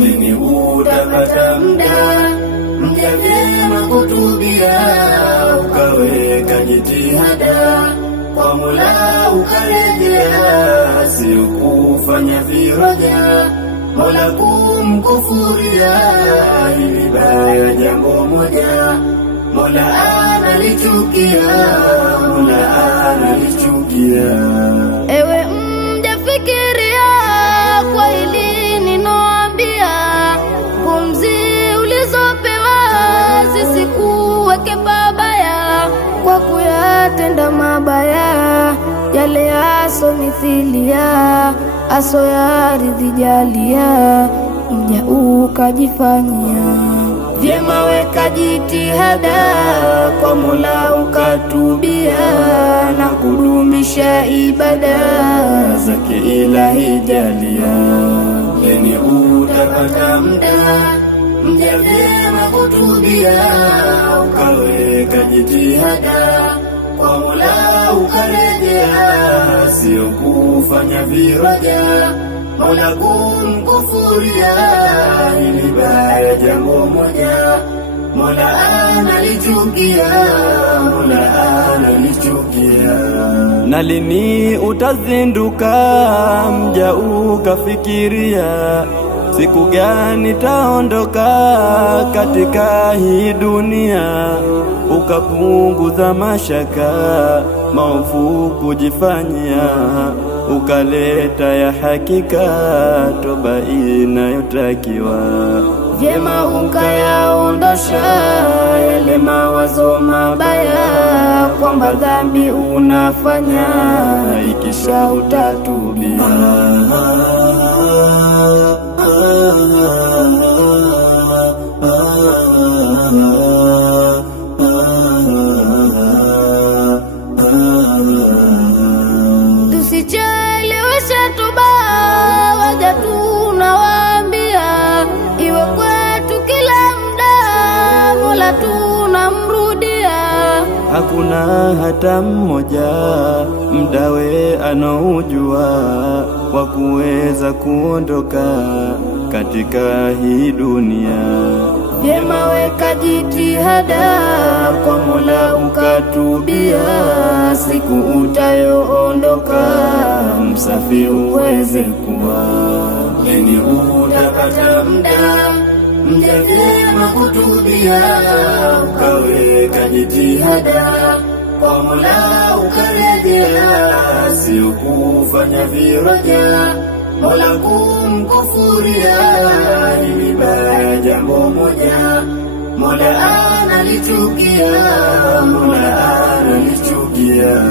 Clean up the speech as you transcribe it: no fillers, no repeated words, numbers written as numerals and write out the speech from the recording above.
Lini utapata muda vyema kutubia, ukaweka jitihada kwa Mola ukarejea, sio kufanya viraja Mola kumkufuria. Hili baya jambo moja Mola analichukia, Mola analichukia. Ewe mjafikiria kwa hili ninoambia, pumzi ulizopewa zisikuweke babaya, kwa kuyatenda mabaya yale aso mithilia, aso ya ridhi jalia, mja ukajifanyia vyema, weka jitihada kwa Mola ukatubia, na kudumisha ibada zake Ilahi jalia. Lini utapata muda vyema kutubia, ukaweka jitihada kwa Mola ukarejea, sio kufanya viraja Mola kumkufuria. Hili baya jambo moja Mola analichukia, Mola analichukia. Na lini utazinduka mja ukafikiria, siku gani taondoka katika hii dunia, ukapunguza mashaka maovu kujifanyia, ukaleta ya hakika toba inayotakiwa. Vyema ukayaondosha yale mawazo mabaya, kwamba dhambi unafanya ikisha utatubia. Tusicheleweshe toba, waja tunawaambia, iwe kwetu kila muda Mola tunamrudia. Hakuna hata mmoja mdawe anaujua wa kuweza kuondoka katika hii dunia. Vyema weka jitihada kwa Mola ukatubia, siku utayoondoka msafi uweze kuwa. Lini utapata muda vyema kutubia, ukaweka jitihada kwa Mola ukarejea, sio kufanya viraja Mola kumkufuria. Hili baya jambo moja Mola analichukia, Mola analichukia.